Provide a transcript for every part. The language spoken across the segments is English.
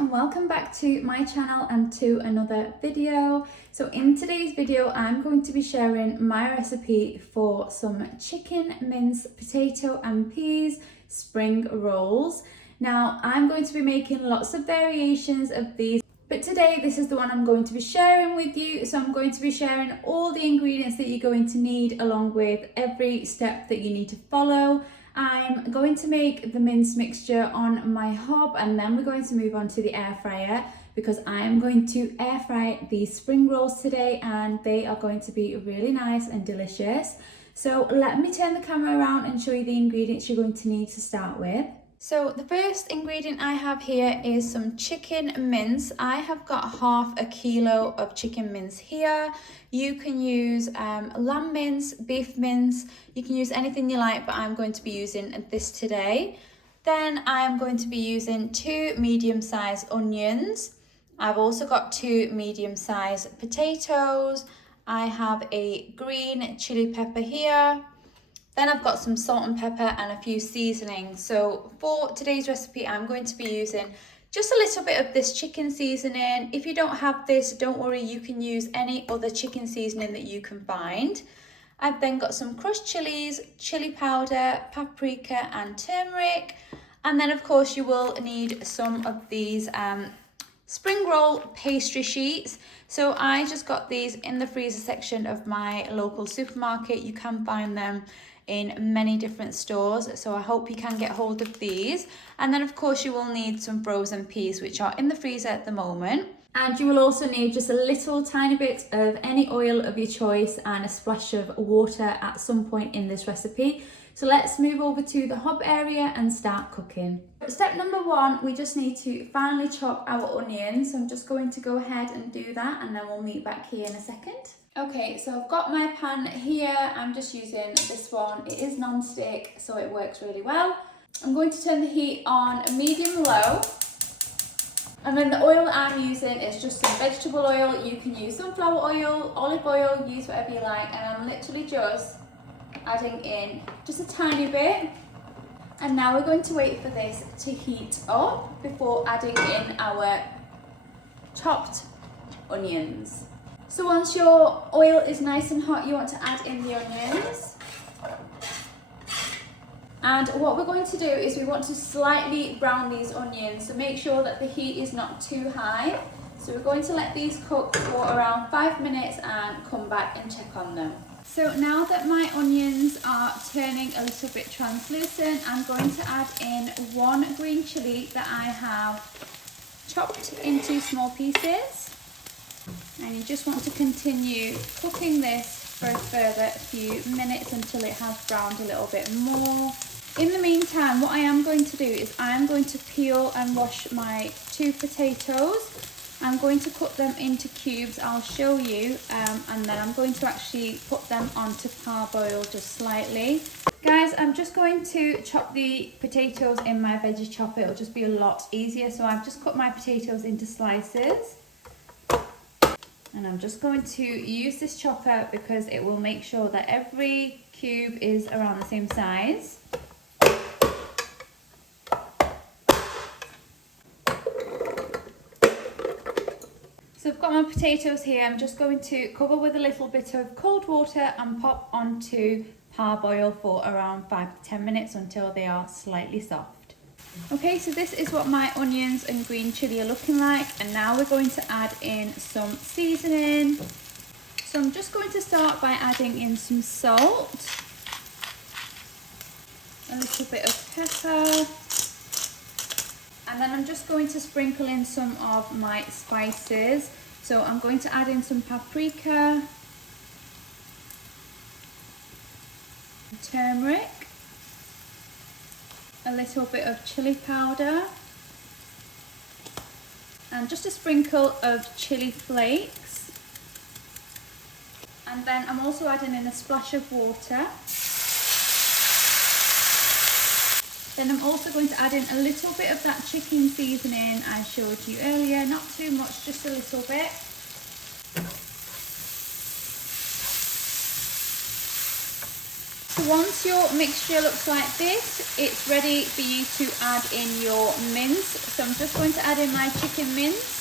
and welcome back to my channel and to another video. So in today's video I'm going to be sharing my recipe for some chicken mince potato and peas spring rolls. Now I'm going to be making lots of variations of these, but today this is the one I'm going to be sharing with you. So I'm going to be sharing all the ingredients that you're going to need along with every step that you need to follow. I'm going to make the mince mixture on my hob and then we're going to move on to the air fryer because I am going to air fry these spring rolls today and they are going to be really nice and delicious. So let me turn the camera around and show you the ingredients you're going to need to start with. So the first ingredient I have here is some chicken mince. I have got half a kilo of chicken mince here. You can use lamb mince, beef mince, you can use anything you like, but I'm going to be using this today. Then I'm going to be using 2 medium-sized onions. I've also got 2 medium-sized potatoes. I have a green chili pepper here. Then I've got some salt and pepper and a few seasonings. So for today's recipe, I'm going to be using just a little bit of this chicken seasoning. If you don't have this, don't worry, you can use any other chicken seasoning that you can find. I've then got some crushed chilies, chili powder, paprika and turmeric. And then of course you will need some of these spring roll pastry sheets. So I just got these in the freezer section of my local supermarket. You can find them in many different stores, so I hope you can get hold of these. And then of course you will need some frozen peas, which are in the freezer at the moment. And you will also need just a little tiny bit of any oil of your choice and a splash of water at some point in this recipe. So let's move over to the hob area and start cooking. Step number 1, we just need to finely chop our onions. So I'm just going to go ahead and do that and then we'll meet back here in a second. Okay, so I've got my pan here. I'm just using this one. It is non-stick, so it works really well. I'm going to turn the heat on medium-low. And then the oil that I'm using is just some vegetable oil. You can use sunflower oil, olive oil, use whatever you like. And I'm literally just adding in just a tiny bit. And now we're going to wait for this to heat up before adding in our chopped onions. So once your oil is nice and hot, you want to add in the onions. And what we're going to do is we want to slightly brown these onions, so make sure that the heat is not too high. So we're going to let these cook for around 5 minutes and come back and check on them. So now that my onions are turning a little bit translucent, I'm going to add in 1 green chilli that I have chopped into small pieces. And you just want to continue cooking this for a further few minutes until it has browned a little bit more. In the meantime, what I am going to do is I'm going to peel and wash my 2 potatoes. I'm going to cut them into cubes, I'll show you, and then I'm going to actually put them onto parboil just slightly. Guys, I'm just going to chop the potatoes in my veggie chopper, it'll just be a lot easier. So I've just cut my potatoes into slices. And I'm just going to use this chopper because it will make sure that every cube is around the same size. So I've got my potatoes here. I'm just going to cover with a little bit of cold water and pop onto parboil for around 5 to 10 minutes until they are slightly soft. Okay, so this is what my onions and green chilli are looking like, and now we're going to add in some seasoning. So I'm just going to start by adding in some salt, a little bit of pepper, and then I'm just going to sprinkle in some of my spices. So I'm going to add in some paprika, turmeric, a little bit of chili powder, and just a sprinkle of chili flakes. And then I'm also adding in a splash of water. Then I'm also going to add in a little bit of that chicken seasoning I showed you earlier, not too much, just a little bit. So once your mixture looks like this, it's ready for you to add in your mince. So I'm just going to add in my chicken mince.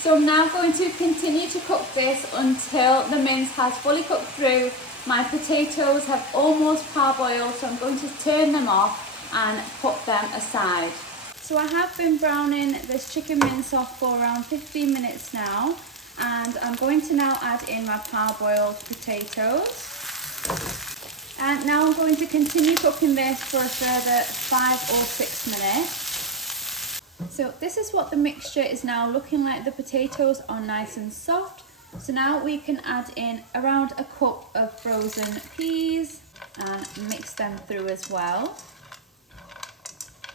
So I'm now going to continue to cook this until the mince has fully cooked through. My potatoes have almost parboiled, so I'm going to turn them off and put them aside. So I have been browning this chicken mince off for around 15 minutes now, and I'm going to now add in my parboiled potatoes. And now I'm going to continue cooking this for a further 5 or 6 minutes. So this is what the mixture is now looking like. The potatoes are nice and soft. So now we can add in around a cup of frozen peas and mix them through as well.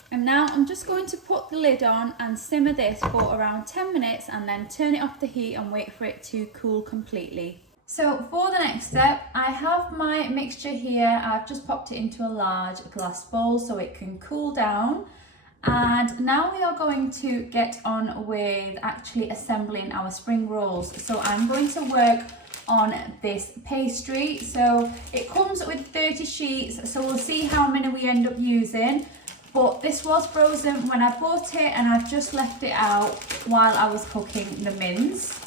And now I'm just going to put the lid on and simmer this for around 10 minutes and then turn it off the heat and wait for it to cool completely. So for the next step, I have my mixture here. I've just popped it into a large glass bowl so it can cool down. And now we are going to get on with actually assembling our spring rolls. So I'm going to work on this pastry. So it comes with 30 sheets, so we'll see how many we end up using. But this was frozen when I bought it, and I've just left it out while I was cooking the mince.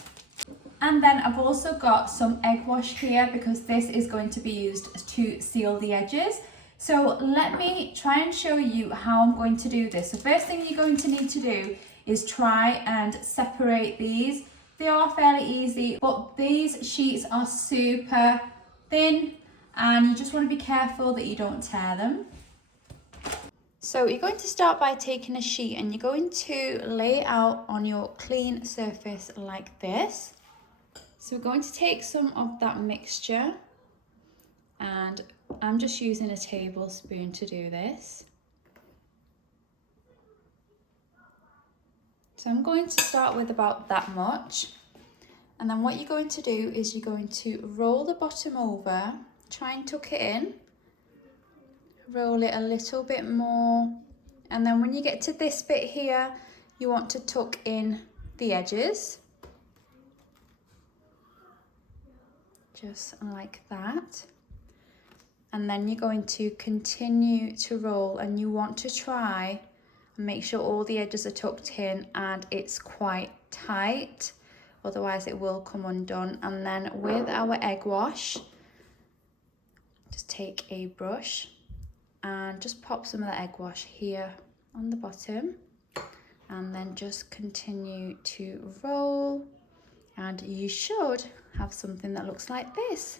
And then I've also got some egg wash here because this is going to be used to seal the edges. So let me try and show you how I'm going to do this. The first thing you're going to need to do is try and separate these. They are fairly easy, but these sheets are super thin and you just want to be careful that you don't tear them. So you're going to start by taking a sheet and you're going to lay it out on your clean surface like this. So we're going to take some of that mixture, and I'm just using a tablespoon to do this. So I'm going to start with about that much. And then what you're going to do is you're going to roll the bottom over, try and tuck it in, roll it a little bit more. And then when you get to this bit here, you want to tuck in the edges. Just like that. And then you're going to continue to roll, and you want to try and make sure all the edges are tucked in and it's quite tight, otherwise it will come undone. And then with our egg wash, just take a brush and just pop some of the egg wash here on the bottom, and then just continue to roll, and you should have something that looks like this.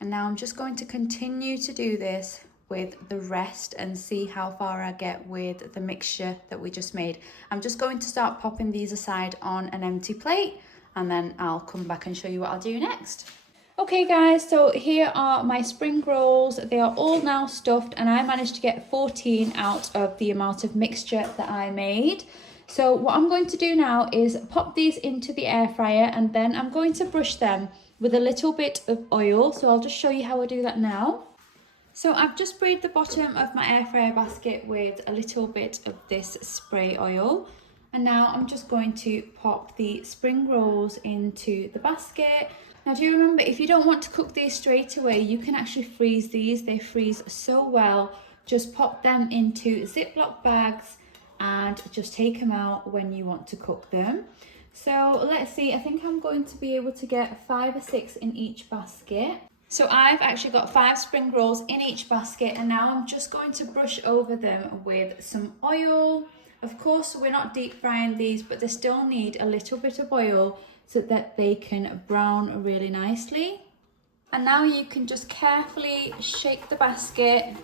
And now I'm just going to continue to do this with the rest and see how far I get with the mixture that we just made. I'm just going to start popping these aside on an empty plate, and then I'll come back and show you what I'll do next. Okay guys, so here are my spring rolls. They are all now stuffed, and I managed to get 14 out of the amount of mixture that I made. So what I'm going to do now is pop these into the air fryer, and then I'm going to brush them with a little bit of oil. So I'll just show you how I do that now. So I've just sprayed the bottom of my air fryer basket with a little bit of this spray oil. And now I'm just going to pop the spring rolls into the basket. Now do remember, if you don't want to cook these straight away, you can actually freeze these. They freeze so well. Just pop them into Ziploc bags and just take them out when you want to cook them. So let's see, I think I'm going to be able to get 5 or 6 in each basket. So I've actually got 5 spring rolls in each basket, and now I'm just going to brush over them with some oil. Of course, we're not deep frying these, but they still need a little bit of oil so that they can brown really nicely. And now you can just carefully shake the basket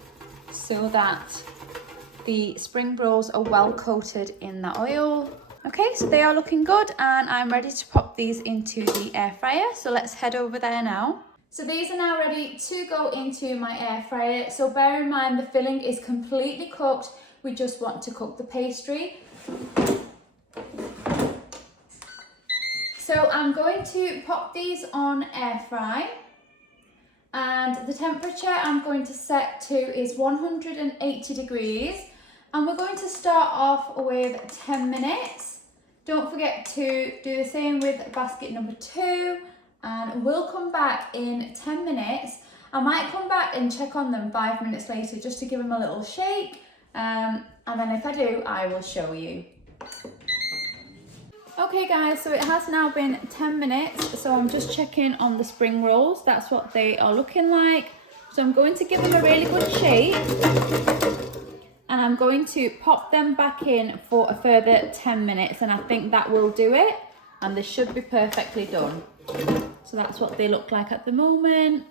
so that the spring rolls are well coated in that oil. Okay, so they are looking good, and I'm ready to pop these into the air fryer. So let's head over there now. So these are now ready to go into my air fryer. So bear in mind the filling is completely cooked. We just want to cook the pastry. So I'm going to pop these on air fry, and the temperature I'm going to set to is 180 degrees. And we're going to start off with 10 minutes. Don't forget to do the same with basket number 2, and we'll come back in 10 minutes. I might come back and check on them 5 minutes later just to give them a little shake, and then if I do, I will show you. Okay guys, so it has now been 10 minutes, so I'm just checking on the spring rolls. That's what they are looking like. So I'm going to give them a really good shake, and I'm going to pop them back in for a further 10 minutes, and I think that will do it, and they should be perfectly done. So that's what they look like at the moment.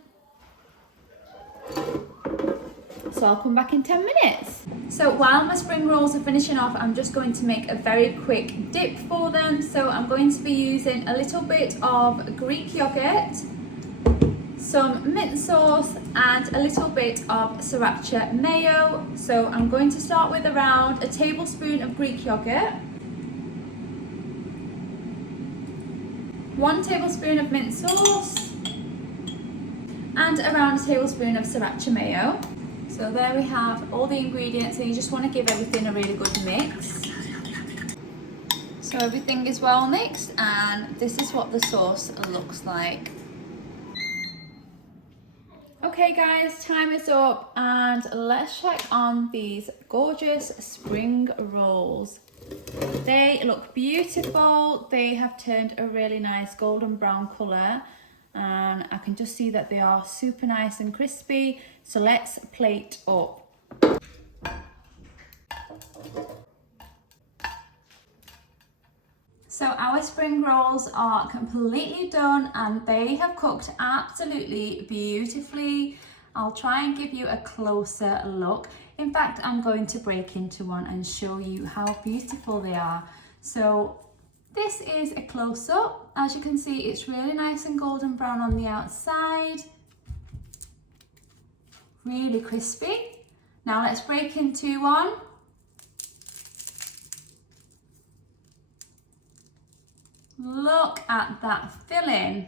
So I'll come back in 10 minutes. So while my spring rolls are finishing off, I'm just going to make a very quick dip for them. So I'm going to be using a little bit of Greek yogurt, some mint sauce, and a little bit of sriracha mayo. So I'm going to start with around a tablespoon of Greek yogurt, 1 tablespoon of mint sauce, and around a tablespoon of sriracha mayo. So there we have all the ingredients, and you just want to give everything a really good mix. So everything is well mixed, and this is what the sauce looks like. Okay guys, time is up, and let's check on these gorgeous spring rolls. They look beautiful. They have turned a really nice golden brown colour, and I can just see that they are super nice and crispy. So let's plate up. So our spring rolls are completely done, and they have cooked absolutely beautifully. I'll try and give you a closer look. In fact, I'm going to break into one and show you how beautiful they are. So this is a close-up. As you can see, it's really nice and golden brown on the outside. Really crispy. Now let's break into one. Look at that filling.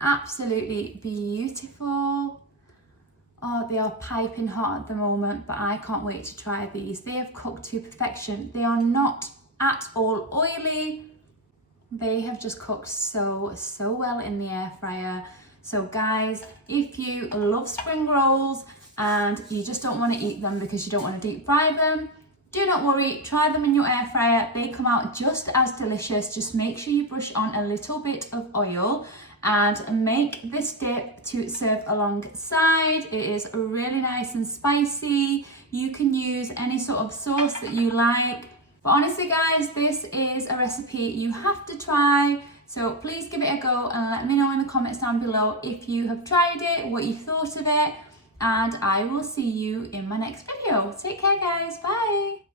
Absolutely beautiful. Oh, they are piping hot at the moment, but I can't wait to try these. They have cooked to perfection. They are not at all oily. They have just cooked so well in the air fryer. So guys, if you love spring rolls and you just don't want to eat them because you don't want to deep fry them, do not worry, try them in your air fryer. They come out just as delicious. Just make sure you brush on a little bit of oil and make this dip to serve alongside. It is really nice and spicy. You can use any sort of sauce that you like. But honestly guys, this is a recipe you have to try. So please give it a go and let me know in the comments down below if you have tried it, what you thought of it, and I will see you in my next video. Take care guys, bye!